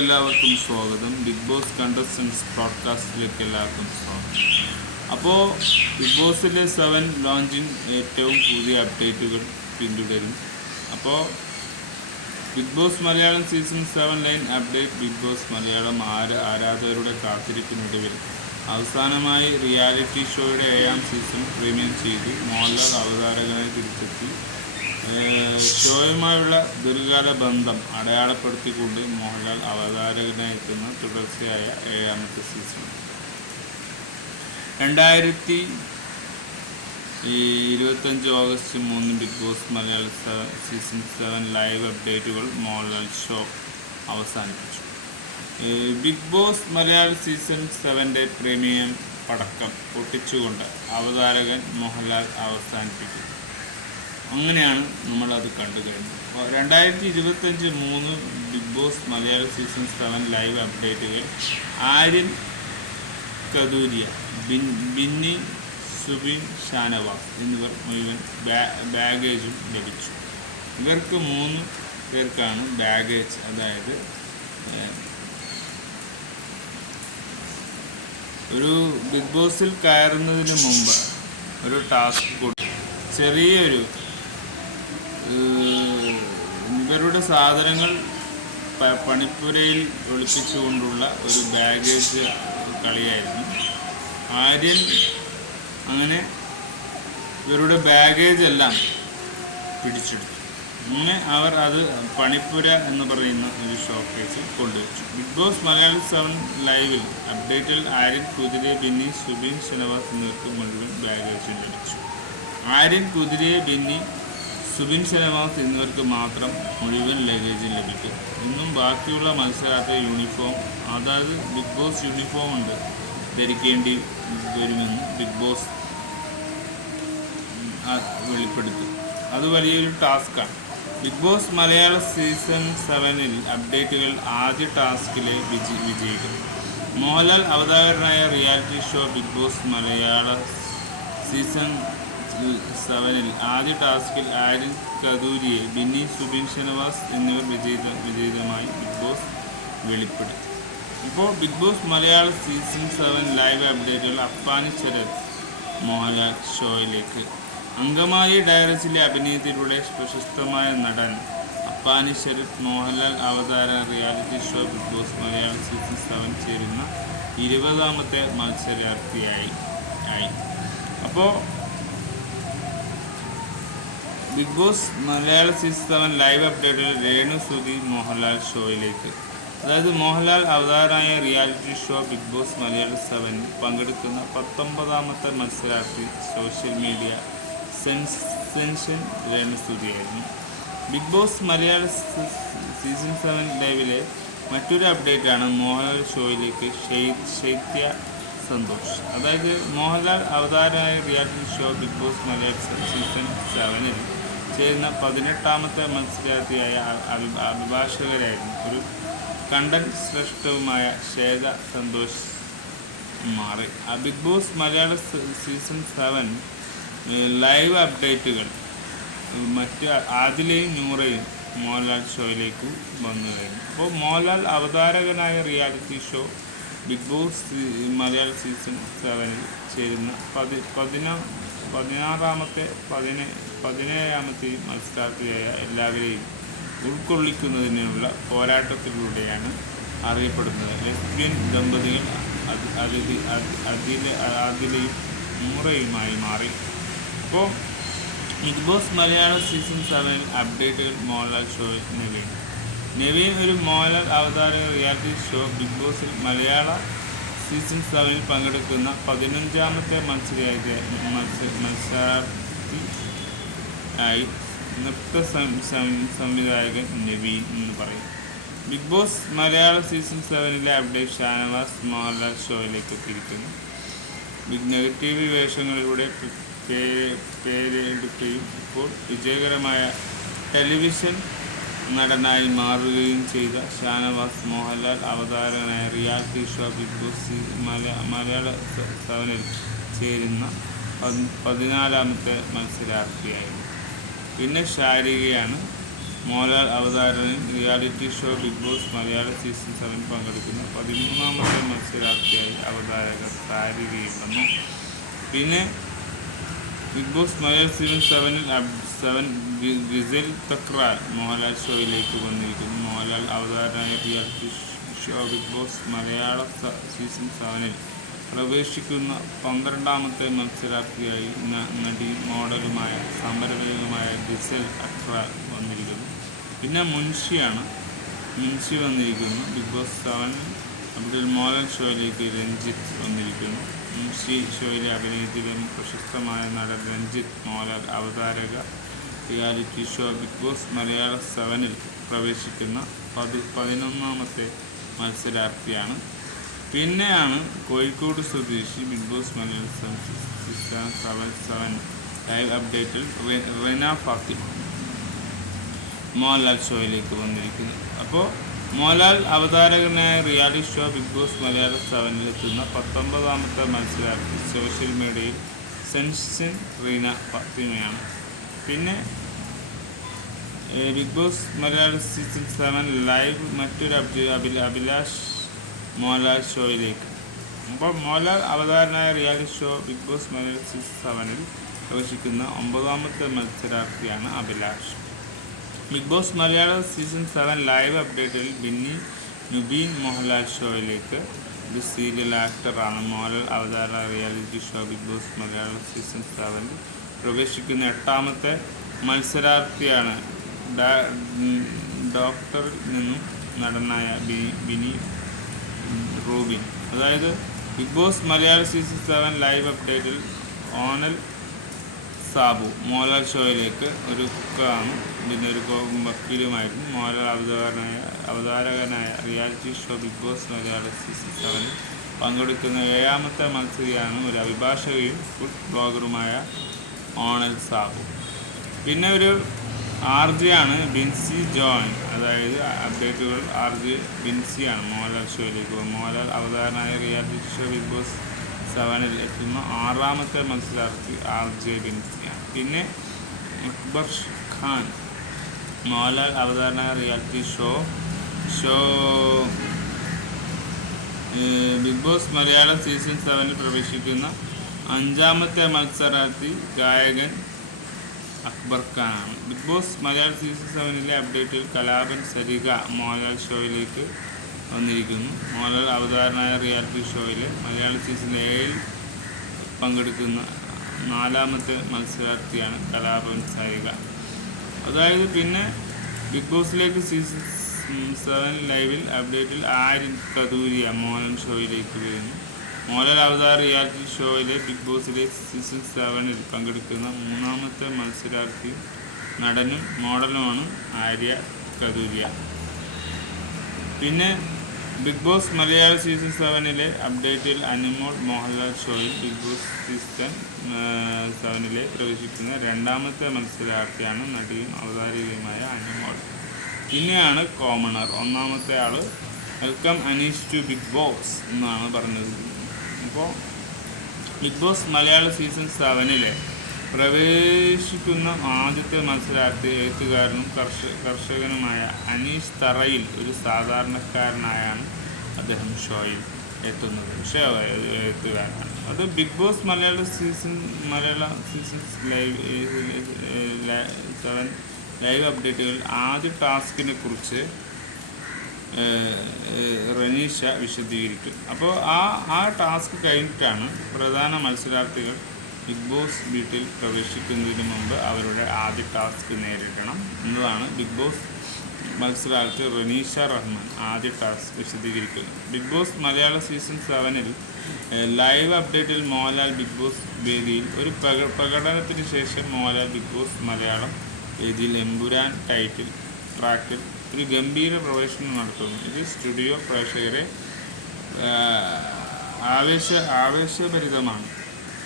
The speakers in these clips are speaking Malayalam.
എല്ലാവർക്കും സ്വാഗതം. ബിഗ് ബോസ് കണ്ടസ്റ്റൻസ് ബ്രോഡ്കാസ്റ്റിലേക്ക് എല്ലാവർക്കും സ്വാഗതം. അപ്പോൾ ബിഗ് ബോസിലെ 7 ലോഞ്ചിങ് ഏറ്റവും പുതിയ അപ്ഡേറ്റുകൾ പിന്തുടരും. അപ്പോൾ big Boss Malayalam season 7 line update. Bigg Boss Malayalam ആരാധകരുടെ കാത്തിരിപ്പിനൊടുവിൽ അവസാനമായി റിയാലിറ്റി ഷോയുടെ 7ാം സീസൺ പ്രീമിയം ചെയ്തു. മോഹൻലാൽ അവതാരകനായി തിരിച്ചെത്തി. ഷോയുമായുള്ള ദീർഘകാല ബന്ധം അടയാളപ്പെടുത്തിക്കൊണ്ട് മോഹൻലാൽ അവതാരകനായി എത്തുന്ന തുടർച്ചയായ 7ാമത്തെ season. 2025 August 3 Bigg Boss Malayalam season 7 live അപ്ഡേറ്റുകൾ. മോഹൻലാൽ ഷോ അവസാനിപ്പിച്ചു. Bigg Boss Malayalam season 7 premium പടക്കം പൊട്ടിച്ചുകൊണ്ട് അവതാരകൻ മോഹൻലാൽ അവസാനിപ്പിക്കും. അങ്ങനെയാണ് നമ്മളത് കണ്ടു കഴിഞ്ഞത്. 2025 Bigg Boss Malayalam season 7 live അപ്ഡേറ്റുകൾ. ആര്യൻ കദൂരിയ, ബിന്നി, സുബിൻ, ഷാനവാസ് എന്നിവർ മുഴുവൻ ബാഗേജും ലഭിച്ചു. ഇവർക്ക് 3 പേർക്കാണ് ബാഗേജ്, അതായത് ഒരു ബിഗ് ബോസിൽ കയറുന്നതിന് മുമ്പ് ഒരു ടാസ്ക് കൊടുത്തു. ചെറിയൊരു ഇവരുടെ സാധനങ്ങൾ പണിപ്പുരയിൽ ഒളിപ്പിച്ചുകൊണ്ടുള്ള ഒരു ബാഗേജ് കളിയായിരുന്നു. ആര്യൻ അങ്ങനെ ഇവരുടെ ബാഗേജ് എല്ലാം പിടിച്ചെടുത്തു. അങ്ങനെ അവർ അത് പണിപ്പുര എന്ന് പറയുന്ന ഒരു ഷോക്കേസിൽ കൊണ്ടുവച്ചു. ബിഗ് ബോസ് മലയാളം 7 ലൈവിൽ അപ്ഡേറ്റിൽ ആര്യൻ, കുതിരയെ, ബിന്നി, സുബിൻ, ഷനവാസ് എന്നിവർക്ക് മുഴുവൻ ബാഗേജ് ലഭിച്ചു. ആര്യൻ, കുതിരയെ, ബിന്നി, സുബിൻ, ഷനവാസ് എന്നിവർക്ക് മാത്രം മുഴുവൻ ലഗേജ് ലഭിക്കും. ഇന്നും ബാക്കിയുള്ള മത്സരാർത്ഥി യൂണിഫോം, അതായത് ബിഗ് ബോസ് യൂണിഫോം ഉണ്ട്, ധരിക്കേണ്ടി വരുമെന്ന് ബിഗ് ബോസ് വെളിപ്പെടുത്തി. അത് വലിയൊരു ടാസ്ക്കാണ്. ബിഗ് ബോസ് മലയാള സീസൺ 7 അപ്ഡേറ്റുകൾ. ആദ്യ ടാസ്കിലെ വിജയികൾ. മോഹൻലാൽ അവതാരകനായ റിയാലിറ്റി ഷോ ബിഗ് ബോസ് മലയാള സീസൺ 7 ആദ്യ ടാസ്കിൽ ആര്യൻ കദൂരിയെ, ബിന്നി, സുബിൻ, ഷനവാസ് എന്നിവർ വിജയിതമായി ബിഗ് ബോസ് വെളിപ്പെടുത്തി. ഇപ്പോൾ ബിഗ് ബോസ് മലയാള സീസൺ 7 ലൈവ് അപ്ഡേറ്റുകൾ. അപ്പാനി ശരത് മോഹൻലാൽ ഷോയിലേക്ക്. അങ്കമാലി ഡയറീസിലെ അഭിനയത്തിലൂടെ പ്രശസ്തമായ നടൻ അപ്പാനി ശരത് മോഹൻലാൽ അവതാര റിയാലിറ്റി ഷോ ബിഗ് ബോസ് മലയാള സീസൺ 7 ചേരുന്ന 20ാമത്തെ മത്സരാർത്ഥിയായി. അപ്പോൾ ബിഗ് ബോസ് മലയാള സീസൺ 7 ലൈവ് അപ്ഡേറ്റുകൾ. രേണു സുധി മോഹൻലാൽ ഷോയിലേക്ക്. അതായത് മോഹൻലാൽ അവതാരമായ reality show Bigg Boss Malayalam 7 പങ്കെടുക്കുന്ന 19ാമത്തെ മത്സരാർത്ഥി സോഷ്യൽ മീഡിയ സെൻസേഷൻ രേണു സുധിയായിരുന്നു. ബിഗ് ബോസ് മലയാള സീസൺ 7 ലൈവിലെ മറ്റൊരു അപ്ഡേറ്റാണ് മോഹൻലാൽ ഷോയിലേക്ക് ശൈത്യ സന്തോഷ്. അതായത് മോഹൻലാൽ അവതാരമായ reality show Bigg Boss Malayalam season 7 ചേരുന്ന 18ാമത്തെ മത്സരാർത്ഥിയായ അഭിഭാഷകരായിരുന്നു ഒരു കണ്ടന്റ് സൃഷ്ടവുമായ ശ്വേത സന്തോഷ് മാറി. ബിഗ് ബോസ് മലയാള സീസൺ 7 ലൈവ് അപ്ഡേറ്റുകൾ. മറ്റ് ആദിലയും നൂറയും മോഹൻലാൽ ഷോയിലേക്ക് വന്നു കഴിഞ്ഞു. അപ്പോൾ മോഹൻലാൽ അവതാരകനായ റിയാലിറ്റി ഷോ ബിഗ് ബോസ് മലയാള സീസൺ 7 ചേരുന്ന 17ാമത്തെ മത്സരാർത്ഥിയായ എല്ലാവരെയും ഉൾക്കൊള്ളിക്കുന്നതിനുള്ള പോരാട്ടത്തിലൂടെയാണ് അറിയപ്പെടുന്നത്. ലെസ്ബിയൻ ദമ്പതികൾ ആദിലയും നൂറയുമായി മാറി. അപ്പോൾ ബിഗ് ബോസ് മലയാള സീസൺ 7 അപ്ഡേറ്റുകൾ. മോഹൻലാൽ ഷോയിൽ നവീൻ ഒരു മോഹൻലാൽ അവതാരക റിയാലിറ്റി ഷോ ബിഗ് ബോസിൽ മലയാള സീസൺ 7 പങ്കെടുക്കുന്ന 15ാമത്തെ മത്സരാർത്ഥി ആയി നൃത്ത സംവിധായകൻ നവീൻ എന്ന് പറയും. ബിഗ് ബോസ് മലയാള സീസൺ 7 അപ്ഡേറ്റ്. ഷാനവാസ് മോഹൻലാൽ ഷോയിലേക്ക് എത്തിയിരിക്കുന്നു. നെഗറ്റീവ് വേഷങ്ങളിലൂടെ പേരെടുക്കുകയും ഇപ്പോൾ വിജയകരമായ ടെലിവിഷൻ നടനായി മാറുകയും ചെയ്ത ഷാനവാസ് മോഹൻലാൽ അവതാരകനായ reality show Bigg boss Malayala 7 ചേരുന്ന 14ാമത്തെ മത്സരാർത്ഥിയായിരുന്നു. പിന്നെ ശാരികയാണ് മോഹൻലാൽ അവതാരകൻ reality show Bigg Boss Malayalam season 7 പങ്കെടുക്കുന്ന 13ാമത്തെ മത്സരാർത്ഥിയായി അവതാരക സാരികയിൽ വന്നു. പിന്നെ Bigg Boss Malayalam season 7 Gizele Thakral Mohanlal ഷോയിലേക്ക് വന്നിരിക്കുന്നു. മോഹൻലാൽ അവതാരകനായ reality show Bigg Boss Malayalam season 7 പ്രവേശിക്കുന്ന 12ാമത്തെ മത്സരാർത്ഥിയായി നടിയും മോഡലുമായ സംരംഭകയുമായ ഗിസൽ തക്രാർ വന്നിരിക്കുന്നു. പിന്നെ മുൻഷി വന്നിരിക്കുന്നു. ബിഗ് ബോസ് 7 അബ്ദുൽ മോഹൻലാൽ ഷോയിലേക്ക് രഞ്ജിത്ത് വന്നിരിക്കുന്നു. മുൻഷി ഷോയിലെ അഭിനയത്തിലെ പ്രശസ്തമായ നടൻ രഞ്ജിത്ത് മോഹൻലാൽ അവതാരക reality show Bigg Boss Malayalam 7 പ്രവേശിക്കുന്ന 11ാമത്തെ മത്സരാർത്ഥിയാണ്. പിന്നെയാണ് കോഴിക്കോട് സ്വദേശി Bigg Boss Malayalam season 7 live അപ്ഡേറ്റിൽ റെന ഫാത്തിമ മോഹൻലാൽ ഷോയിലേക്ക് വന്നിരിക്കുന്നു. അപ്പോൾ മോഹൻലാൽ അവതാരകനായ reality show Bigg Boss Malayalam 7 എത്തുന്ന 19ാമത്തെ മത്സരാർത്ഥി സോഷ്യൽ മീഡിയയിൽ സെൻസിൻ റീന ഫാത്തിമയാണ്. പിന്നെ Bigg Boss Malayalam season 7 live മറ്റൊരു അഭിലാഷ് മോഹൻലാൽ ഷോയിലേക്ക്. അപ്പോൾ മോഹൻലാൽ അവതാരനായ reality show Bigg Boss Malayalam season 7 പ്രവേശിക്കുന്ന 9ാമത്തെ മത്സരാർത്ഥിയാണ് Abhilash. Bigg Boss Malayalam season 7 live അപ്ഡേറ്റിൽ ബിന്നി നുബീൻ മോഹൻലാൽ ഷോയിലേക്ക്. ഒരു സീരിയൽ ആക്ടറാണ്. മോഹൻലാൽ അവതാര reality show Bigg Boss Malayalam season 7 പ്രവേശിക്കുന്ന 8ാമത്തെ മത്സരാർത്ഥിയാണ്. ഡോക്ടറിൽ നിന്നും നടനായ ബിനി റൂബിൻ. അതായത് Bigg Boss Malayalam season 7 live അപ്ഡേറ്റിൽ ഓനൽ സാബു മോഹൻലാൽ ഷോയിലേക്ക്. ഒരു കുക്കാണ്, പിന്നെ ഒരു വക്കീലുമായിരുന്നു. മോഹൻലാൽ അവതാരകനായ reality show Bigg Boss Malayalam season 7 പങ്കെടുക്കുന്ന 7ാമത്തെ മത്സരിയാണ് ഒരു അഭിഭാഷകയും ഫുഡ് ബ്ലോഗറുമായ ഓണൽ സാബു. പിന്നെ ഒരു RJ ആണ് ബിൻസി ജോൺ. അതായത് അപ്ഡേറ്റുകൾ RJ ബിൻസിയാണ് മോഹൻലാൽ ഷോയിലേക്ക് പോകും. മോഹൻലാൽ അവതാരനായ റിയാലിറ്റി ഷോ ബിഗ് ബോസ് 7 എത്തുന്ന 6ാമത്തെ മത്സരാർത്ഥി RJ ബിൻസിയാണ്. പിന്നെ അക്ബർ ഖാൻ മോഹൻലാൽ അവതാരനായ reality show Bigg Boss Malayalam season 7 പ്രവേശിക്കുന്ന 5ാമത്തെ മത്സരാർത്ഥി ഗായകൻ അക്ബർ ഖാനാണ്. ബിഗ് ബോസ് മലയാളം സീസൺ 7 അപ്ഡേറ്റിൽ കലാപൻ സരിക മോഹൻലാൽ ഷോയിലേക്ക് വന്നിരിക്കുന്നു. മോഹൻലാൽ അവതാരനായ റിയാലിറ്റി ഷോയിൽ മലയാളം സീസൺ 7 പങ്കെടുക്കുന്ന 4ാമത്തെ മത്സരാർത്ഥിയാണ് കലാപൻ സരിക. അതായത് പിന്നെ ബിഗ് ബോസിലേക്ക് സീസൺ 7 ലൈവിൽ അപ്ഡേറ്റിൽ ആര്യൻ കദൂരിയ മോഹൻലാൽ ഷോയിലേക്ക് വരുന്നു. മോഹൻലാൽ അവതാര റിയാലിറ്റി ഷോയിലെ ബിഗ് ബോസിലെ സീസൺ 7 പങ്കെടുക്കുന്ന 3ാമത്തെ മത്സരാർത്ഥി നടനും മോഡലുമാണ് ആര്യ കദൂരിയ. പിന്നെ ബിഗ് ബോസ് മലയാളം സീസൺ 7 അപ്ഡേറ്റിൽ അനിമോൾ മോഹൻലാൽ ഷോയിൽ ബിഗ് ബോസ് സീസൺ 7 പ്രവേശിക്കുന്ന 2ാമത്തെ മത്സരാർത്ഥിയാണ് നടിയും അവതാരകയുമായ അനിമോൾ. പിന്നെയാണ് കോമണർ. 1ാമത്തെ ആൾ welcome Aneesh to Bigg Boss എന്നാണ് പറഞ്ഞത്. അപ്പോൾ ബിഗ് ബോസ് മലയാളം സീസൺ 7 പ്രവേശിക്കുന്ന ആദ്യത്തെ മത്സരാർത്ഥി എഴുത്തുകാരനും കർഷകനുമായ അനീഷ് തറയിൽ. ഒരു സാധാരണക്കാരനായാണ് അദ്ദേഹം ഷോയിൽ എത്തുന്നത്. എഴുത്തുകാരനാണ്. അത് Bigg Boss Malayalam season live 7 live അപ്ഡേറ്റുകൾ ആദ്യ ടാസ്കിനെ കുറിച്ച് റനീഷ വിശദീകരിക്കും. അപ്പോൾ ആ ടാസ്ക് കഴിഞ്ഞിട്ടാണ് പ്രധാന മത്സരാർത്ഥികൾ ബിഗ് ബോസ് വീട്ടിൽ പ്രവേശിക്കുന്നതിന് മുമ്പ് അവരുടെ ആദ്യ ടാസ്ക് നേരിടണം എന്നതാണ് ബിഗ് ബോസ് മത്സരാർത്ഥി റനീഷ റഹ്മാൻ ആദ്യ ടാസ്ക് വിശദീകരിക്കുന്നത്. Bigg Boss Malayalam season 7 live അപ്ഡേറ്റിൽ മോഹൻലാൽ ബിഗ് ബോസ് വേദിയിൽ. ഒരു പ്രകടനത്തിന് ശേഷം മോഹൻലാൽ ബിഗ് ബോസ് മലയാളം വേദിയിൽ എമ്പുരാൻ ടൈറ്റിൽ ട്രാക്കിൽ ഒരു ഗംഭീര പ്രവേശനം നടത്തുന്നു. ഇത് സ്റ്റുഡിയോ പ്രേക്ഷകരെ ആവേശഭരിതമാണ്.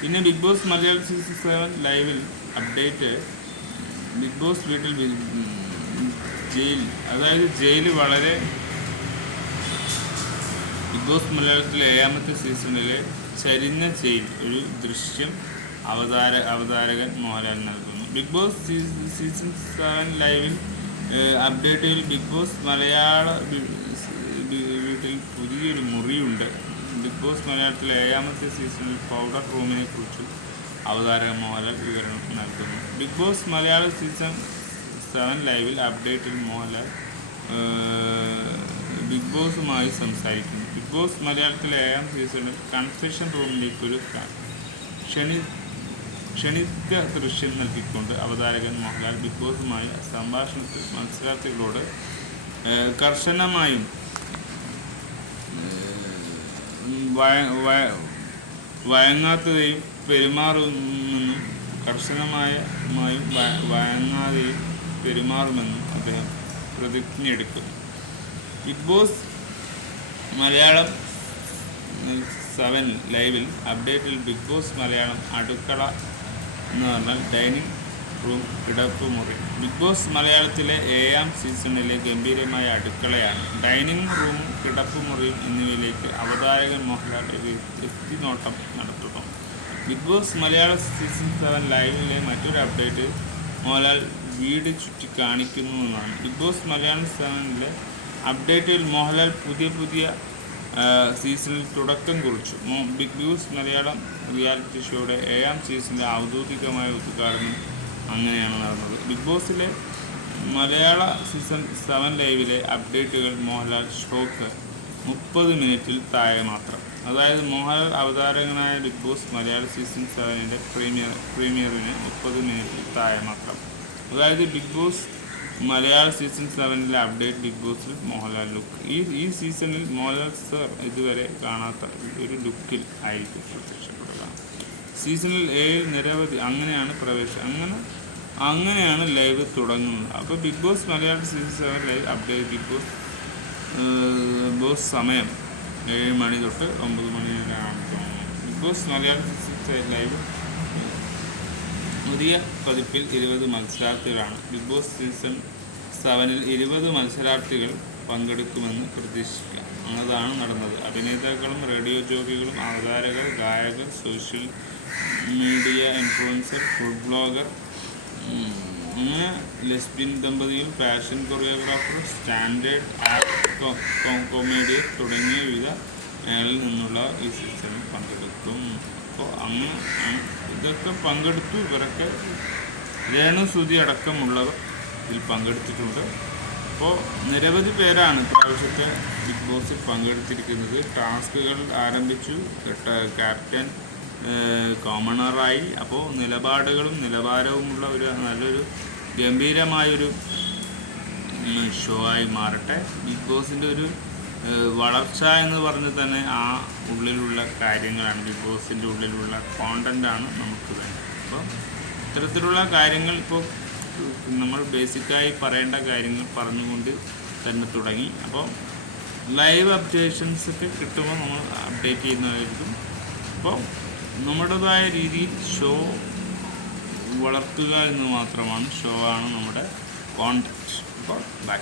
പിന്നെ ബിഗ് ബോസ് മലയാളം സീസൺ 7 ലൈവിൽ അപ്ഡേറ്റ് ബിഗ് ബോസ് വീട്ടിൽ ജയിൽ വളരെ ബിഗ് ബോസ് മലയാളത്തിലെ 7ാമത്തെ സീസണിലെ ചരിഞ്ഞ ജയിൽ ഒരു ദൃശ്യം അവതാരകൻ മോഹൻലാൽ നൽകുന്നു. ബിഗ് ബോസ് സീസൺ 7 ലൈവിൽ അപ്ഡേറ്റുകൾ ബിഗ് ബോസ് മലയാള വീട്ടിൽ പുതിയൊരു മുറിയുണ്ട്. ബിഗ് ബോസ് മലയാളത്തിലെ 7ാമത്തെ സീസണിൽ പൗഡർ റൂമിനെ കുറിച്ച് അവതാരകൻ മോഹൻലാൽ വിവരണം നൽകുന്നു. ബിഗ് ബോസ് മലയാളം സീസൺ 7 ലൈവിൽ അപ്ഡേറ്റിൽ മോഹൻലാൽ ബിഗ് ബോസുമായി സംസാരിക്കുന്നു. ബിഗ് ബോസ് മലയാളത്തിലെ 7ാം സീസണിൽ കൺഫെഷൻ റൂമിലേക്ക് ഒരു ക്ഷണിക ദൃശ്യം നൽകിക്കൊണ്ട് അവതാരകൻ മോഹൻലാൽ ബിഗ് ബോസുമായി സംഭാഷണത്തിൽ മത്സരാർത്ഥികളോട് കർശനമായും വഴങ്ങാത്തതെയും പെരുമാറുമെന്നും വഴങ്ങാതെയും പെരുമാറുമെന്നും അദ്ദേഹം പ്രതിജ്ഞയെടുക്കുന്നു. ബിഗ് ബോസ് മലയാളം 7 ലൈവിൽ അപ്ഡേറ്റിൽ ബിഗ് ബോസ് മലയാളം അടുക്കള എന്ന് പറഞ്ഞാൽ ഡൈനിങ് റൂം കിടപ്പ് മുറി. ബിഗ് ബോസ് മലയാളത്തിലെ 7ാം സീസണിലെ ഗംഭീരമായ അടുക്കളയാണ്. ഡൈനിങ് റൂമും കിടപ്പ് മുറിയും എന്നിവയിലേക്ക് അവതാരകൻ മോഹൻലാൽ എത്തിനോട്ടം നടത്തുന്നു. ബിഗ് ബോസ് മലയാളം സീസൺ 7 ലൈവിലെ മറ്റൊരു അപ്ഡേറ്റ് മോഹൻലാൽ വീട് ചുറ്റി കാണിക്കുന്നുവെന്നാണ്. ബിഗ് ബോസ് മലയാളം 7ലെ അപ്ഡേറ്റിൽ മോഹൻലാൽ പുതിയ സീസണിൽ തുടക്കം കുറിച്ചു. ബിഗ് ബോസ് മലയാളം റിയാലിറ്റി ഷോയുടെ 7ാം സീസണിലെ ഔദ്യോഗികമായ ഉദ്ഘാടനം അങ്ങനെയാണ് നടന്നത്. ബിഗ് ബോസിലെ മലയാള സീസൺ 7 ലൈവിലെ അപ്ഡേറ്റുകൾ മോഹൻലാൽ ഷോക്ക് 30 മിനിറ്റിൽ താഴെ മാത്രം. അതായത് മോഹൻലാൽ അവതാരകനായ ബിഗ് ബോസ് മലയാള സീസൺ 7ൻ്റെ പ്രീമിയറിന് 30 മിനിറ്റിൽ താഴെ മാത്രം. അതായത് ബിഗ് ബോസ് മലയാള സീസൺ 7ലെ അപ്ഡേറ്റ് ബിഗ് ബോസിൽ മോഹൻലാൽ ലുക്ക്. ഈ സീസണിൽ മോഹൻലാൽ സർ ഇതുവരെ കാണാത്ത ഒരു ലുക്കിൽ ആയിരിക്കും പ്രത്യക്ഷപ്പെടുക. സീസണിൽ 7 നിരവധി അങ്ങനെയാണ് ലൈവ് തുടങ്ങുന്നത്. അപ്പോൾ big Boss Malayalam season 7 live update Bigg Boss സമയം 7 മണി തൊട്ട് 9 മണി വരെയാണ് തോന്നുന്നത്. Bigg Boss Malayalam season 7 live പുതിയ പതിപ്പിൽ 20 മത്സരാർത്ഥികളാണ്. ബിഗ് ബോസ് സീസൺ 7ൽ 20 മത്സരാർത്ഥികൾ പങ്കെടുക്കുമെന്ന് പ്രതീക്ഷിക്കാം. അതാണ് നടന്നത്. അഭിനേതാക്കളും റേഡിയോ ജോക്കികളും അവതാരകർ, ഗായകർ, social media influencer, food blogger, അങ്ങനെ ലെസ്ബിയൻ ദമ്പതികൾ, fashion choreographer, standard art comedian തുടങ്ങിയ വിവിധ മേഖലയിൽ നിന്നുള്ള ഈ സീസണിൽ പങ്കെടുക്കും. അപ്പോൾ അങ്ങനെ ഇതൊക്കെ പങ്കെടുത്തു. ഇവരൊക്കെ രേണു സുധി അടക്കമുള്ളവർ ഇതിൽ പങ്കെടുത്തിട്ടുണ്ട്. അപ്പോൾ നിരവധി പേരാണ് ഇപ്രാവശ്യത്തെ ബിഗ് ബോസിൽ പങ്കെടുത്തിരിക്കുന്നത്. ടാസ്കുകൾ ആരംഭിച്ചു. ക്യാപ്റ്റൻ കോമണറായി. അപ്പോൾ നിലവാരവുമുള്ള ഒരു നല്ലൊരു ഗംഭീരമായൊരു ഷോ ആയി മാറട്ടെ. ബിഗ് ബോസിൻ്റെ ഒരു വളർച്ച എന്ന് പറഞ്ഞ് തന്നെ ആ ഉള്ളിലുള്ള കാര്യങ്ങളാണ്, ബിഗ് ബോസിൻ്റെ ഉള്ളിലുള്ള കോണ്ടൻ്റാണ് നമുക്ക് വേണ്ടത്. അപ്പോൾ ഇത്തരത്തിലുള്ള കാര്യങ്ങൾ ഇപ്പോൾ നമ്മൾ ബേസിക്കായി പറയേണ്ട കാര്യങ്ങൾ പറഞ്ഞുകൊണ്ട് തന്നെ തുടങ്ങി. അപ്പോൾ ലൈവ് അപ്ഡേഷൻസൊക്കെ കിട്ടുമ്പോൾ നമ്മൾ അപ്ഡേറ്റ് ചെയ്യുന്നതായിരിക്കും. അപ്പോൾ നമ്മുടേതായ രീതിയിൽ ഷോ വളർത്തുക എന്ന് മാത്രമാണ്, ഷോ ആണ് നമ്മുടെ കോണ്ടന്റ്. അപ്പോൾ ബൈ.